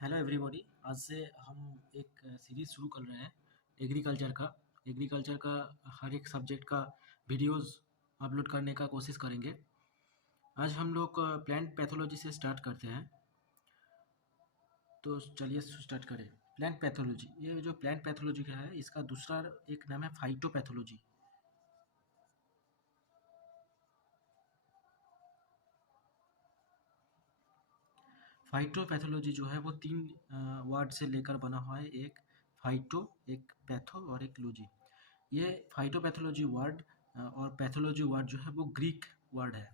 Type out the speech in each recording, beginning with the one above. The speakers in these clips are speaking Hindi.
Hello everybody. आज से हम एक सीरीज़ शुरू कर रहे हैं एग्रीकल्चर का हर एक सब्जेक्ट का वीडियोस अपलोड करने का कोशिश करेंगे। आज हम लोग प्लांट पैथोलॉजी से स्टार्ट करते हैं। तो चलिए स्टार्ट करें। प्लांट पैथोलॉजी, ये जो प्लांट पैथोलॉजी का है इसका दूसरा एक नाम है फाइटोपैथोलॉजी। फाइटोपैथोलॉजी जो है वो तीन वर्ड से लेकर बना हुआ है, एक फाइटो, एक पैथो और एक लॉजी। ये फाइटोपैथोलॉजी वर्ड और पैथोलॉजी वर्ड जो है वो ग्रीक वर्ड है,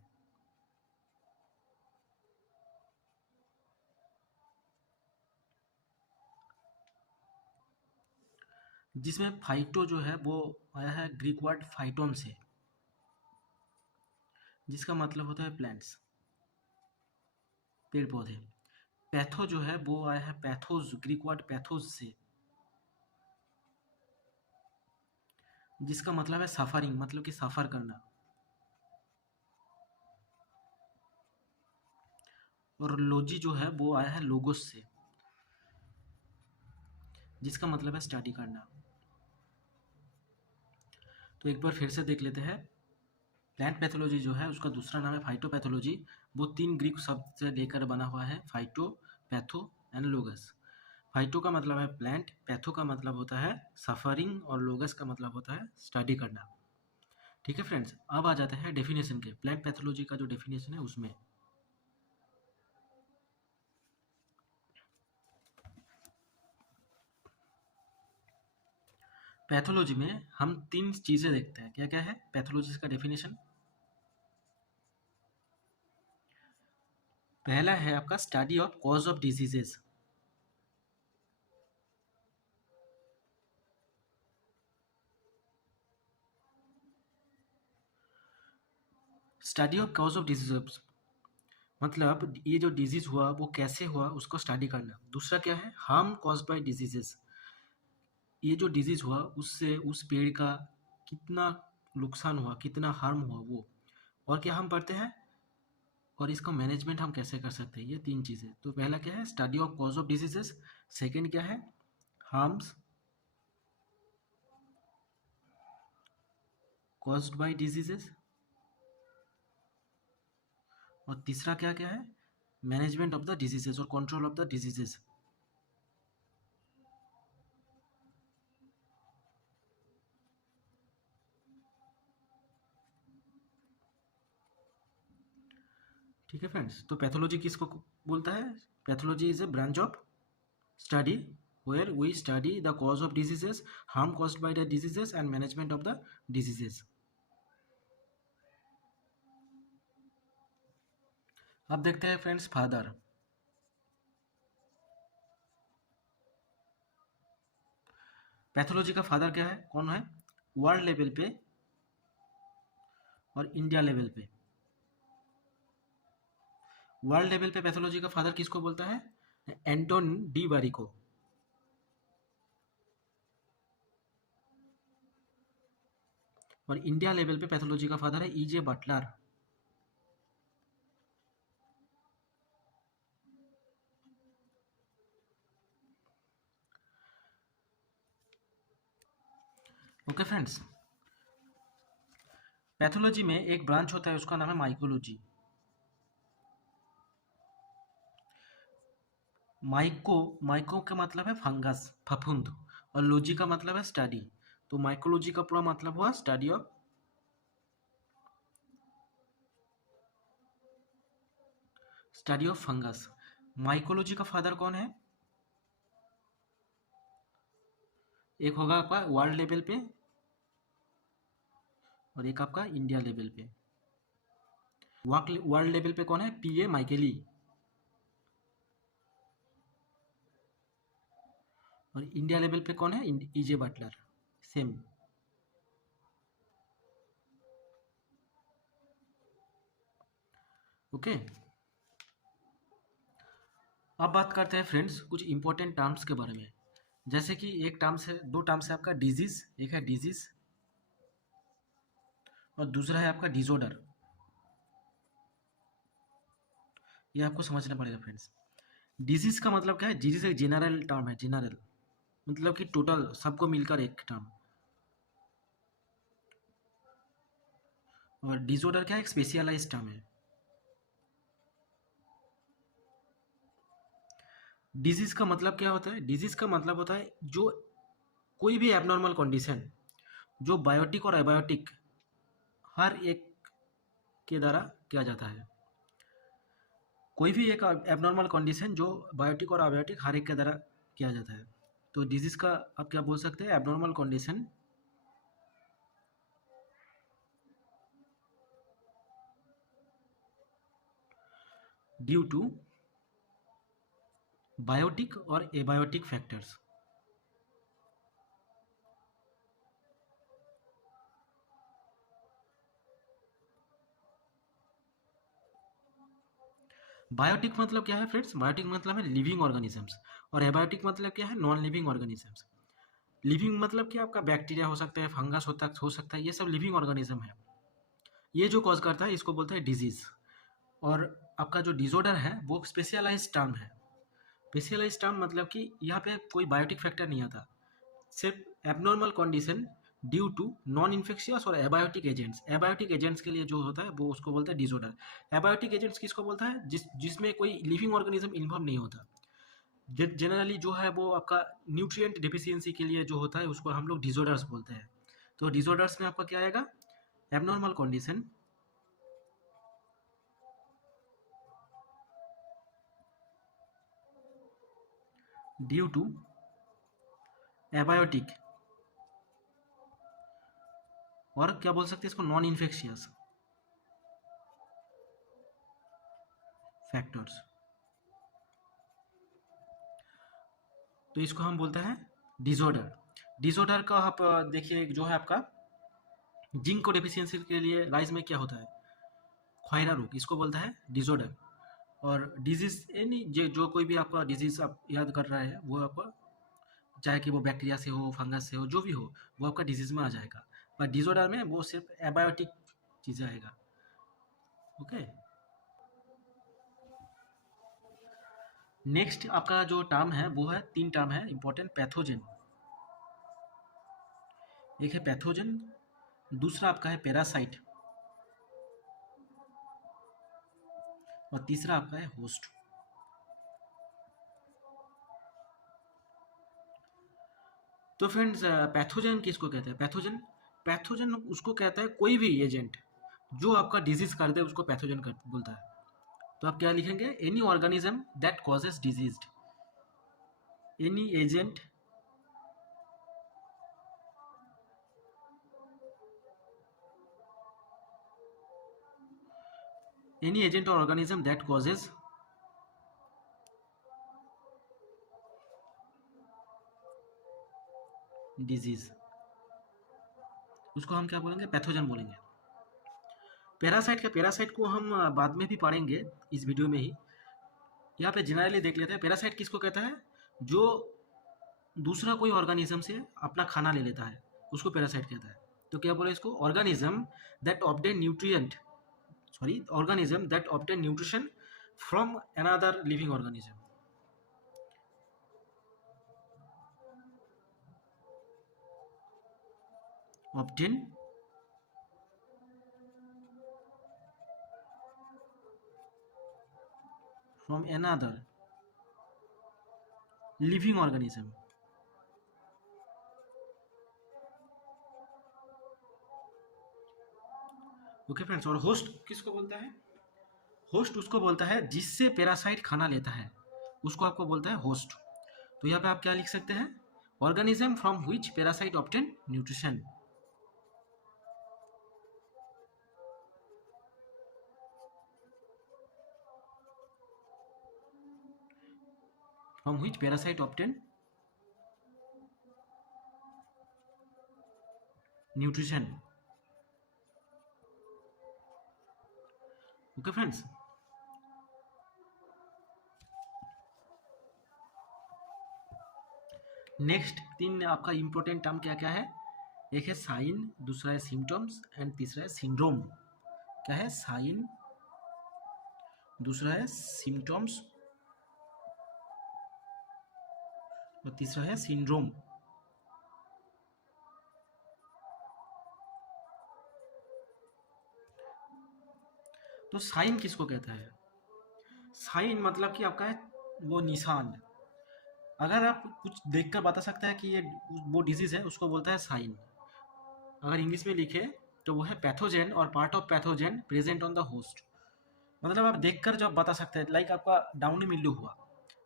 जिसमें फाइटो जो है वो आया है ग्रीक वर्ड फाइटोन से, जिसका मतलब होता है प्लांट्स, पेड़ पौधे। पैथो जो है वो आया है पैथोस, ग्रीक वर्ड पैथोस से, जिसका मतलब है सफरिंग, मतलब कि सफर करना। और लॉजी जो है वो आया है लोगोस से, जिसका मतलब है स्टडी करना। तो एक बार फिर से देख लेते हैं। प्लांट पैथोलॉजी जो है उसका दूसरा नाम है फाइटोपैथोलॉजी। वो तीन ग्रीक शब्द से लेकर बना हुआ है, फाइटो, पैथो एंड लोगस। फाइटो का मतलब है प्लांट, पैथो का मतलब होता है सफरिंग और लोगस का मतलब होता है स्टडी करना। ठीक है फ्रेंड्स, अब आ जाते हैं डेफिनेशन के। प्लांट पैथोलॉजी का जो डेफिनेशन है उसमें पैथोलॉजी में हम तीन चीजें देखते हैं। क्या क्या है पैथोलॉजी का डेफिनेशन? पहला है आपका study of cause of diseases. Study of cause of diseases मतलब ये जो डिजीज हुआ वो कैसे हुआ उसको स्टडी करना। दूसरा क्या है, हार्म कॉज बाय डिजीजेस। ये जो डिजीज हुआ उससे उस पेड़ का कितना नुकसान हुआ, कितना हार्म हुआ वो। और क्या हम पढ़ते हैं, और इसका मैनेजमेंट हम कैसे कर सकते हैं। ये तीन चीज़ें। तो पहला क्या है, study of cause of diseases. Second क्या है, हार्म्स कॉज्ड बाय डिजीजेस। और तीसरा क्या क्या है, मैनेजमेंट ऑफ द डिजीजेस और कंट्रोल ऑफ द डिजीजेस। ठीक है फ्रेंड्स, तो पैथोलॉजी किसको बोलता है? Pathology is a branch of study where we study the cause of diseases, harm caused by the diseases and management of the diseases. अब देखते हैं फ्रेंड्स फादर। पैथोलॉजी का फादर क्या है, कौन है? वर्ल्ड लेवल पे और इंडिया लेवल पे। वर्ल्ड लेवल पे पैथोलॉजी का फादर किसको बोलता है? Anton de Barico. और इंडिया लेवल पे पैथोलॉजी का फादर है E J Butler. Okay friends, pathology में एक ब्रांच होता है उसका नाम है माइकोलॉजी। माइको का मतलब है फंगस, फफूंद। और लॉजी का मतलब है स्टडी। तो माइकोलॉजी का पूरा मतलब हुआ स्टडी ऑफ फंगस। माइकोलॉजी का फादर कौन है? एक होगा आपका वर्ल्ड लेवल पे और एक आपका इंडिया लेवल पे। वर्ल्ड लेवल पे कौन है? पीए माइकेली। और इंडिया लेवल पे कौन है? E J Buttler. सेम। ओके, अब बात करते हैं फ्रेंड्स कुछ इंपॉर्टेंट टर्म्स के बारे में। जैसे कि एक टर्म्स है, दो टर्म्स है आपका डिजीज, एक है डिजीज और दूसरा है आपका डिसऑर्डर। ये आपको समझना पड़ेगा फ्रेंड्स। डिजीज का मतलब क्या है? डिजीज एक जनरल टर्म है, जनरल मतलब कि टोटल सबको मिलकर एक टर्म। और डिसऑर्डर क्या है? एक स्पेशलाइज्ड टर्म है। डिजीज का मतलब क्या होता है? डिजीज का मतलब होता है जो कोई भी एबनॉर्मल कंडीशन जो बायोटिक और एबायोटिक हर एक के द्वारा किया जाता है। कोई भी एक एबनॉर्मल कंडीशन जो बायोटिक और अबायोटिक हर एक के द्वारा किया जाता है। तो डिजीज का आप क्या बोल सकते हैं? Abnormal condition due to biotic और एबायोटिक फैक्टर्स। बायोटिक मतलब क्या है फ्रेंड्स? बायोटिक मतलब है लिविंग ऑर्गेनिजम्स, और एबायोटिक मतलब क्या है? Non living organisms. लिविंग मतलब कि आपका बैक्टीरिया हो सकता है, फंगस हो सकता है, ये सब लिविंग ऑर्गेनिज्म है। ये जो कॉज करता है इसको बोलते हैं डिजीज। और आपका जो डिसऑर्डर है वो स्पेशलाइज्ड टर्म है। स्पेशलाइज्ड टर्म मतलब कि यहाँ पे कोई बायोटिक फैक्टर नहीं आता, सिर्फ abnormal condition due to non infectious और एबायोटिक एजेंट्स। एबायोटिक एजेंट्स के लिए जो होता है वो उसको बोलते हैं डिसऑर्डर। एबायोटिक एजेंट्स किसको बोलता है? जिसमें कोई लिविंग ऑर्गेनिज्म इन्वॉल्व नहीं होता। जनरली जो है वो आपका न्यूट्रिएंट डिफिशियंसी के लिए जो होता है उसको हम लोग डिसऑर्डर्स बोलते हैं। तो डिसऑर्डर्स में आपका क्या आएगा? Abnormal condition due to abiotic, और क्या बोल सकते हैं इसको? Non infectious factors. तो इसको हम बोलते हैं डिसऑर्डर। डिसऑर्डर का आप देखिए जो है आपका जिंक को डेफिशिएंसी के लिए राइस में क्या होता है? ख्वाइरा रोग, इसको बोलता है डिसऑर्डर। और डिजीज यानी जो कोई भी आपका डिजीज आप याद कर रहा है वो आपका, चाहे कि वो बैक्टीरिया से हो, फंगस से हो, जो भी हो, वो आपका डिजीज में आ जाएगा। पर डिसऑर्डर में वो सिर्फ एबायोटिक चीज़ें आएगा। ओके। नेक्स्ट आपका जो टर्म है वो है, तीन टर्म है इंपॉर्टेंट। पैथोजन, एक है पैथोजन, दूसरा आपका है पैरासाइट, और तीसरा आपका है होस्ट। तो फ्रेंड्स पैथोजन किसको कहते हैं? पैथोजन, पैथोजन उसको कहता है कोई भी एजेंट जो आपका डिजीज कर दे उसको पैथोजन कर बोलता है। तो आप क्या लिखेंगे? Any organism that causes disease. Any agent any agent or organism that causes disease, उसको हम क्या बोलेंगे? पैथोजन बोलेंगे। पैरासाइट का, पैरासाइट को हम बाद में भी पढ़ेंगे इस वीडियो में ही। यहाँ पे जनरली देख लेते हैं पैरासाइट किसको कहता है? जो दूसरा कोई ऑर्गेनिज्म से अपना खाना ले लेता है उसको पैरासाइट कहता है। तो क्या बोले इसको? Organism that obtain nutrient, sorry, organism that obtain nutrition from another living organism. Obtain from another living organism. Okay friends. और होस्ट किसको बोलता है? होस्ट उसको बोलता है जिससे पैरासाइट खाना लेता है, उसको आपको बोलता है होस्ट। तो यहाँ पे आप क्या लिख सकते हैं? Organism from which parasite obtain nutrition. From which parasite obtain nutrition. Okay friends. Next तीन आपका इंपॉर्टेंट टर्म क्या क्या है? एक है साइन, दूसरा है सिम्टम्स, एंड तीसरा है सिंड्रोम। क्या है? साइन, दूसरा है सिम्टम्स, और तीसरा है सिंड्रोम। तो साइन किसको कहता है? साइन मतलब कि आपका है वो निशान। अगर आप कुछ देखकर बता सकते हैं कि ये वो डिजीज है, उसको बोलता है साइन। अगर इंग्लिश में लिखे तो वो है पैथोजेन और part of pathogen present on the host. मतलब आप देखकर जब बता सकते हैं, लाइक आपका डाउनी मिल्ड्यू हुआ।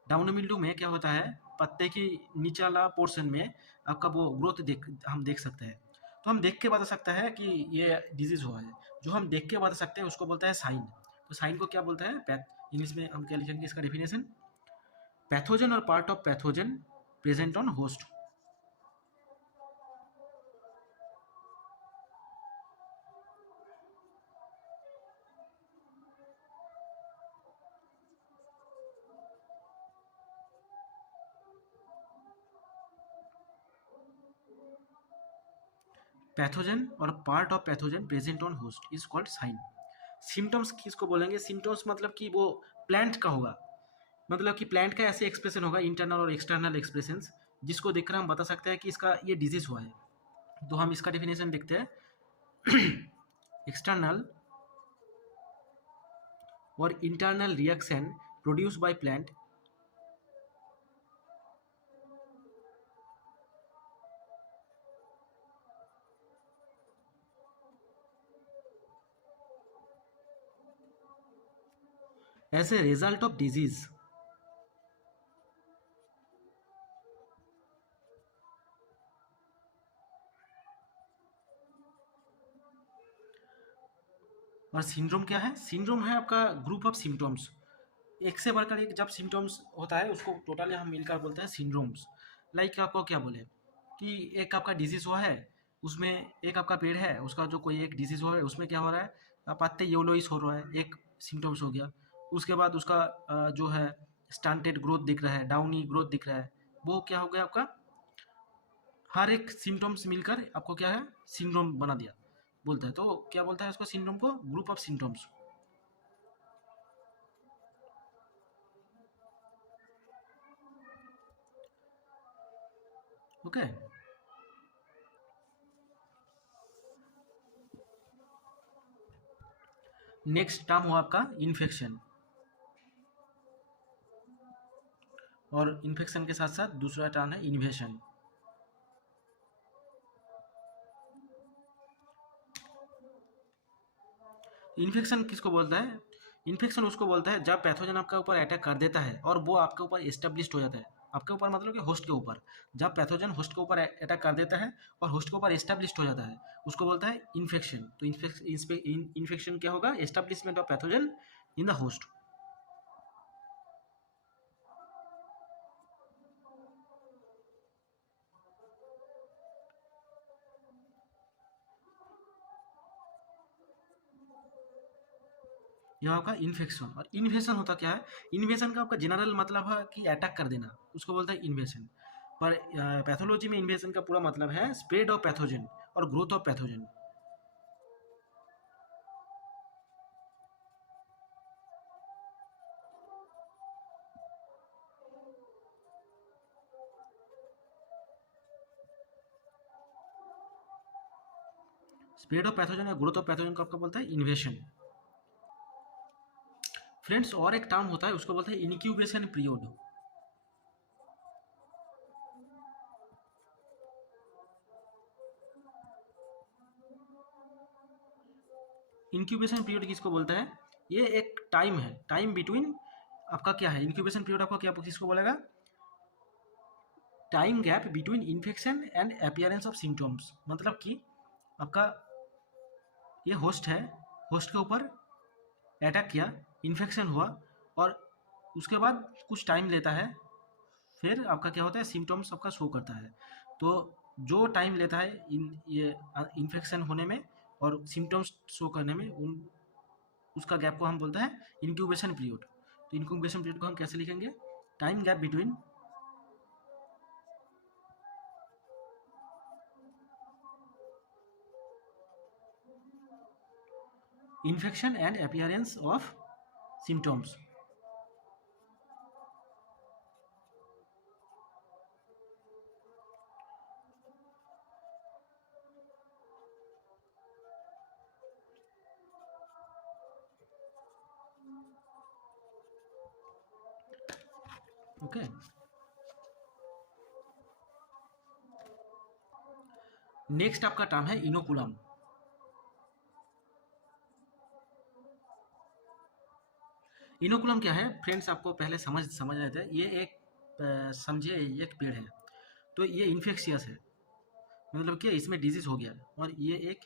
डाउनी मिल्ड्यू में क्या होता है, पत्ते की निचला पोर्शन में आपका वो ग्रोथ हम देख सकते हैं। तो हम देख के बता सकते हैं कि ये डिजीज हुआ है। जो हम देख के बता सकते हैं उसको बोलता है साइन। तो साइन को क्या बोलता है? इंग्लिश में हम क्या लिखेंगे इसका डेफिनेशन? पैथोजन और part of pathogen present on host. Pathogen और part of pathogen present on host is called sign. Symptoms किसको बोलेंगे? सिम्टम्स मतलब कि वो प्लांट का होगा, मतलब कि प्लांट का ऐसे एक्सप्रेशन होगा, इंटरनल और एक्सटर्नल एक्सप्रेशन, जिसको देखकर हम बता सकते हैं कि इसका ये डिजीज हुआ है। तो हम इसका डेफिनेशन लिखते हैं एक्सटर्नल और internal reaction produce by plant as a result of disease. और सिंड्रोम क्या है? सिंड्रोम है आपका ग्रुप ऑफ सिम्टम्स। एक से बढ़कर एक जब सिम्टम्स होता है उसको टोटली हम मिलकर बोलते हैं सिंड्रोम्स। लाइक आपको क्या बोले कि एक आपका डिजीज हुआ है, उसमें एक आपका पेड़ है, उसका जो कोई एक डिजीज हुआ है, उसमें क्या हो रहा है, पत्ते येलोइश हो रहा है, एक सिम्टम्स हो गया। उसके बाद उसका जो है स्टंटेड ग्रोथ दिख रहा है, डाउनी ग्रोथ दिख रहा है, वो क्या हो गया आपका? हर एक सिम्टम्स मिलकर आपको क्या है, सिंड्रोम बना दिया बोलता है। तो क्या बोलता है उसको, सिंड्रोम को? Group of symptoms. Okay. Next term हुआ आपका इन्फेक्शन। और इन्फेक्शन के साथ साथ दूसरा टर्म है इन्वेशन। इन्फेक्शन किसको बोलता है? इन्फेक्शन उसको बोलता है जब पैथोजन आपके ऊपर अटैक कर देता है और वो आपके ऊपर एस्टेब्लिश्ड हो जाता है। आपके ऊपर मतलब कि होस्ट के ऊपर। जब पैथोजन होस्ट के ऊपर अटैक कर देता है और होस्ट के ऊपर एस्टेब्लिश्ड हो जाता है, उसको बोलता है इन्फेक्शन। तो इन्फेक्शन क्या होगा? Establishment of pathogen in the host. यह आपका इन्फेक्शन। और इन्वेशन होता क्या है? इन्वेशन का आपका जनरल मतलब है कि अटैक कर देना, उसको बोलता है इन्वेशन। पर पैथोलॉजी में इन्वेशन का पूरा मतलब है स्प्रेड ऑफ पैथोजन और growth of pathogen. Spread of pathogen और ग्रोथ ऑफ पैथोजन को आपका बोलता है इन्वेशन। फ्रेंड्स, और एक टर्म होता है उसको बोलते हैं इनक्यूबेशन पीरियड। इंक्यूबेशन पीरियड किसको बोलता है? ये एक टाइम है, टाइम बिटवीन आपका क्या है, इंक्यूबेशन पीरियड आपका क्या किसको बोलेगा? Time gap between infection and appearance of symptoms. मतलब कि आपका ये होस्ट है, होस्ट के ऊपर अटैक किया, इन्फेक्शन हुआ, और उसके बाद कुछ टाइम लेता है, फिर आपका क्या होता है, सिम्टम्स आपका शो करता है। तो जो टाइम लेता है ये इन्फेक्शन होने में और सिम्टम्स शो करने में, उसका गैप को हम बोलते हैं इंक्यूबेशन पीरियड। तो इंक्यूबेशन पीरियड को हम कैसे लिखेंगे? Time gap between infection and appearance of symptoms. Okay. Next आपका टर्म है इनोकुलम। इनोकुलम क्या है फ्रेंड्स, आपको पहले समझ रहे थे, ये एक समझिए एक पेड़ है, तो ये इन्फेक्शियस है, मतलब कि इसमें डिजीज हो गया, और ये एक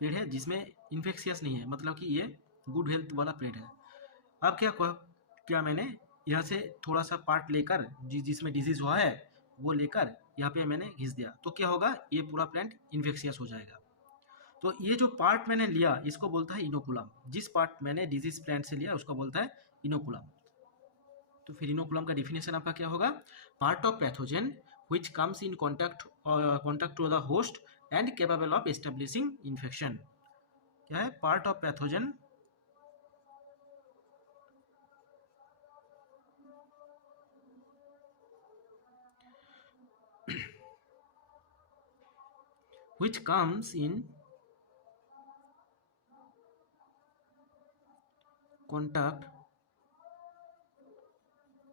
पेड़ है जिसमें इन्फेक्शियस नहीं है, मतलब कि ये गुड हेल्थ वाला पेड़ है। अब क्या मैंने यहाँ से थोड़ा सा पार्ट लेकर जिसमें डिजीज हुआ है वो लेकर यहाँ पे मैंने घिस दिया, तो क्या होगा, ये पूरा प्लांट इन्फेक्शियस हो जाएगा। तो ये जो पार्ट मैंने लिया इसको बोलता है इनोकुलम, जिस पार्ट मैंने डिजीज प्लांट से लिया उसको बोलता है इनोकुलम। तो फिर इनोकुलम का डिफिनेशन आपका क्या होगा, part of pathogen which comes in contact to the host and capable of establishing infection। क्या है, part of pathogen which comes in contact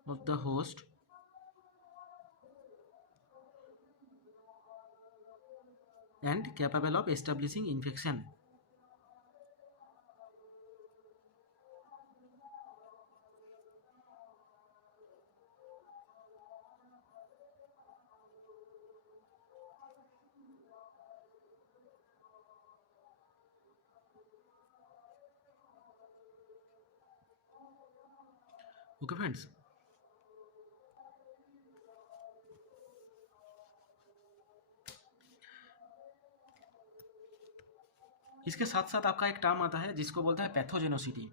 of the host and capable of establishing infection। Okay friends, इसके साथ साथ आपका एक टर्म आता है जिसको बोलता है पैथोजेनोसिटी।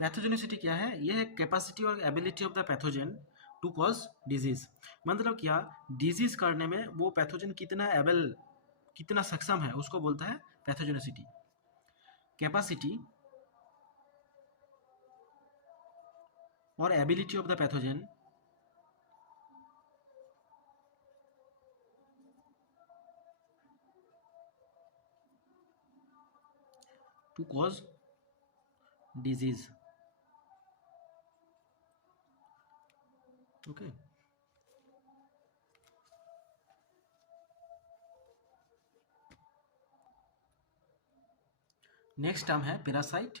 पैथोजेनिसिटी क्या है, यह है कैपेसिटी और ability of the pathogen to cause disease. मतलब क्या, डिजीज करने में वो पैथोजन कितना एबल, कितना सक्षम है, उसको बोलता है पैथोजेनिसिटी। कैपेसिटी और ability of the pathogen to cause disease. Okay. Next term है पैरासाइट,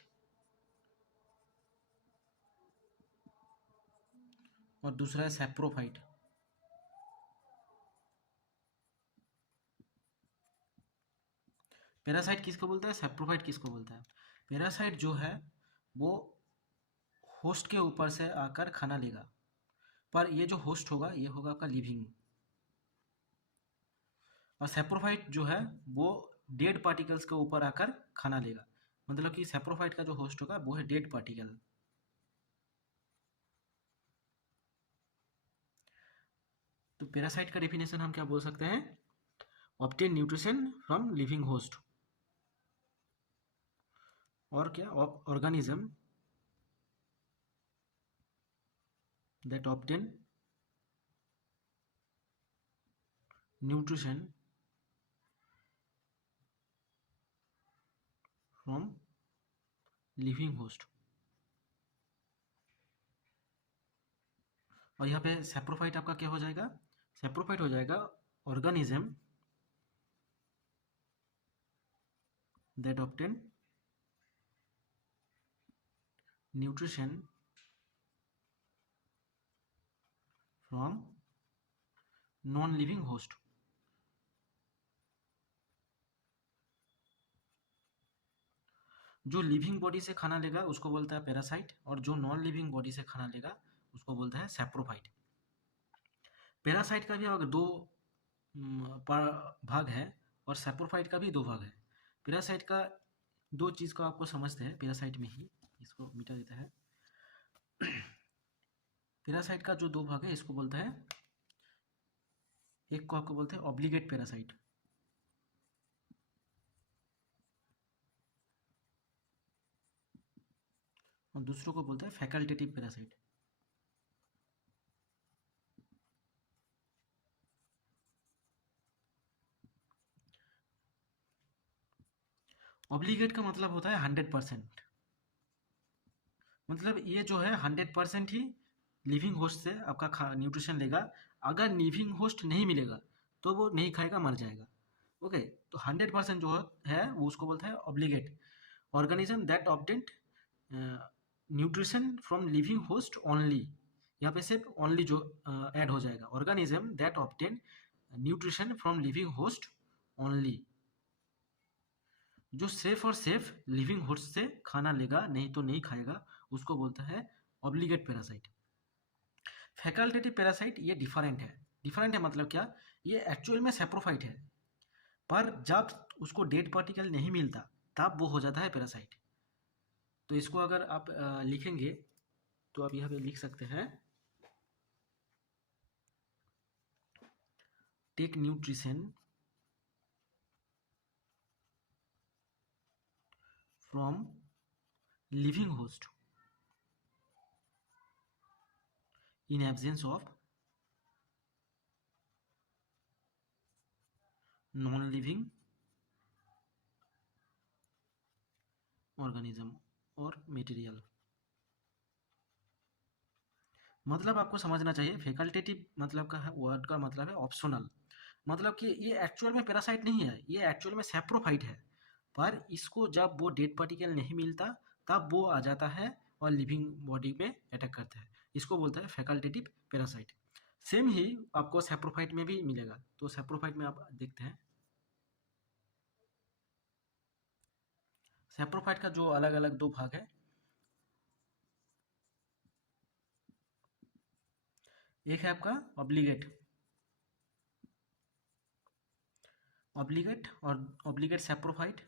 और दूसरा है सैप्रोफाइट। पैरासाइट किसको बोलता है, सैप्रोफाइट किसको बोलता है। पैरासाइट जो है वो होस्ट के ऊपर से आकर खाना लेगा, पर ये जो होस्ट होगा ये होगा आपका लिविंग। और सैप्रोफाइट जो है वो डेड पार्टिकल्स के ऊपर आकर खाना लेगा, मतलब कि सैप्रोफाइट का जो होस्ट होगा वो है डेड पार्टिकल। तो पैरासाइट का डेफिनेशन हम क्या बोल सकते हैं, obtain nutrition from living host, और क्या, organism that obtain nutrition from living host. और यहाँ पे सैप्रोफाइट आपका क्या हो जाएगा, सैप्रोफाइट हो जाएगा organism that obtain nutrition from non living host. जो लिविंग बॉडी से खाना लेगा उसको बोलता है पैरासाइट, और जो नॉन लिविंग बॉडी से खाना लेगा उसको बोलता है सैप्रोफाइट। पैरासाइट का भी अगर दो भाग है, और सैप्रोफाइट का भी दो भाग है। पैरासाइट का दो चीज़ को आपको समझते हैं पैरासाइट में ही, इसको मिटा देता है। पैरासाइट का जो दो भाग है इसको बोलता है, एक को आपको बोलते हैं ऑब्लिगेट पैरासाइट, और दूसरों को बोलते हैं फैकल्टेटिव पैरासाइट। ऑब्लिगेट का मतलब होता है 100%, मतलब ये जो है 100% ही लिविंग होस्ट से आपका न्यूट्रिशन लेगा। अगर लिविंग होस्ट नहीं मिलेगा तो वो नहीं खाएगा, मर जाएगा। ओके, तो 100% जो है वो उसको बोलता है obligate. Organism that obtain nutrition from living host only, यहाँ पे सिर्फ ओनली जो ऐड हो जाएगा। Organism that obtain nutrition from living host only, जो सेफ और सेफ लिविंग होस्ट से खाना लेगा, नहीं तो नहीं खाएगा, उसको बोलता है ऑब्लिगेट पैरासाइट। फैकल्टेटिव पैरासाइट ये डिफरेंट है। डिफरेंट है मतलब क्या, ये एक्चुअल में सेप्रोफाइट है, पर जब उसको डेड पार्टिकल नहीं मिलता तब वो हो जाता है पैरासाइट। तो इसको अगर आप लिखेंगे तो आप यहाँ पे लिख सकते हैं, take nutrition from living host in absence of non-living organism और material। मतलब आपको समझना चाहिए फैकल्टेटिव मतलब का है, वर्ड का मतलब है ऑप्शनल, मतलब कि ये एक्चुअल में पैरासाइट नहीं है, ये एक्चुअल में सैप्रोफाइट है, पर इसको जब वो डेड पार्टिकल नहीं मिलता तब वो आ जाता है और लिविंग बॉडी में अटैक करता है, इसको बोलता है फैकल्टेटिव पैरासाइट। सेम ही आपको सैप्रोफाइट में भी मिलेगा। तो सैप्रोफाइट में आप देखते हैं, सैप्रोफाइट का जो अलग अलग दो भाग है, एक है आपका ऑब्लिगेट, ऑब्लिगेट और ऑब्लिगेट सैप्रोफाइट,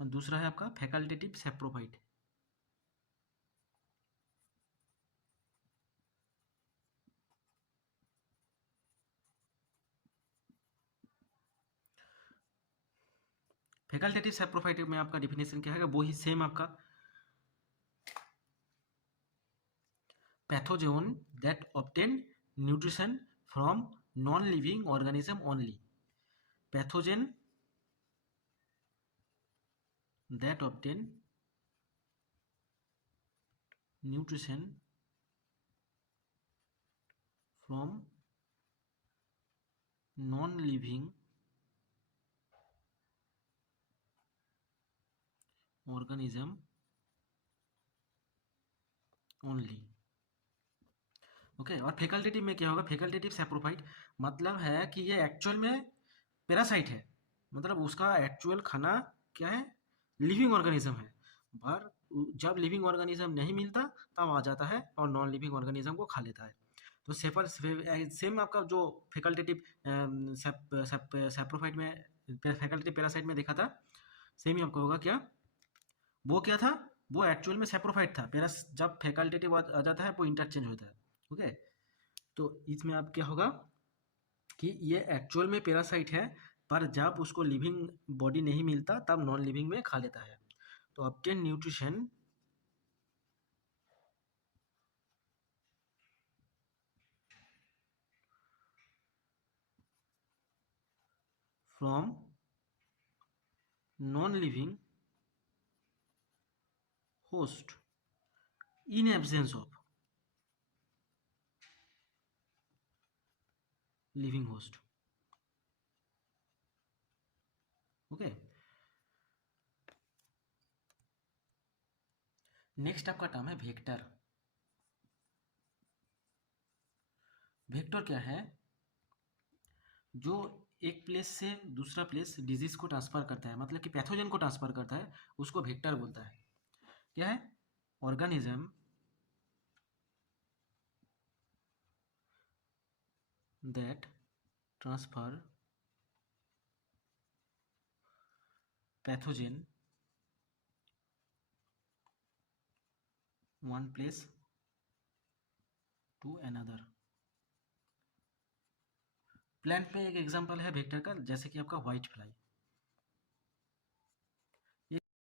और दूसरा है आपका फैकल्टेटिव सैप्रोफाइट। फैकल्टेटिव सैप्रोफाइट में आपका डिफिनेशन क्या है, वो ही सेम आपका pathogen that obtain nutrition from non living organism only, pathogen that obtain nutrition from non living organism only. Okay, और फैकल्टेटिव में क्या होगा, फैकल्टेटिव सैप्रोफाइट मतलब है कि ये एक्चुअल में पैरासाइट है, मतलब उसका एक्चुअल खाना क्या है, लिविंग ऑर्गेनिज्म है, पर जब लिविंग ऑर्गेनिज्म नहीं मिलता तब आ जाता है और नॉन लिविंग ऑर्गेनिज्म को खा लेता है। तो सेम आपका जो फैकल्टेटिव सैप्रोफाइट में, फैकल्टेटिव पैरासाइट में देखा था, सेम ही आपको होगा क्या, वो क्या था, वो एक्चुअल में सैप्रोफाइट था, पैरास जब फैकल्टेटिव आ जाता है वो इंटरचेंज होता है। ओके, तो इसमें आप क्या होगा कि ये एक्चुअल में पैरासाइट है, पर जब उसको लिविंग बॉडी नहीं मिलता तब नॉन लिविंग में खा लेता है। तो obtain nutrition from non living host in absence of living host. Okay, next आपका टर्म है वेक्टर। वेक्टर क्या है, जो एक प्लेस से दूसरा प्लेस डिजीज को ट्रांसफर करता है, मतलब कि पैथोजन को ट्रांसफर करता है, उसको वेक्टर बोलता है। क्या है, organism that transfer pathogen one place to another. Plant में एक एग्जांपल है वेक्टर का, जैसे कि आपका व्हाइट फ्लाई।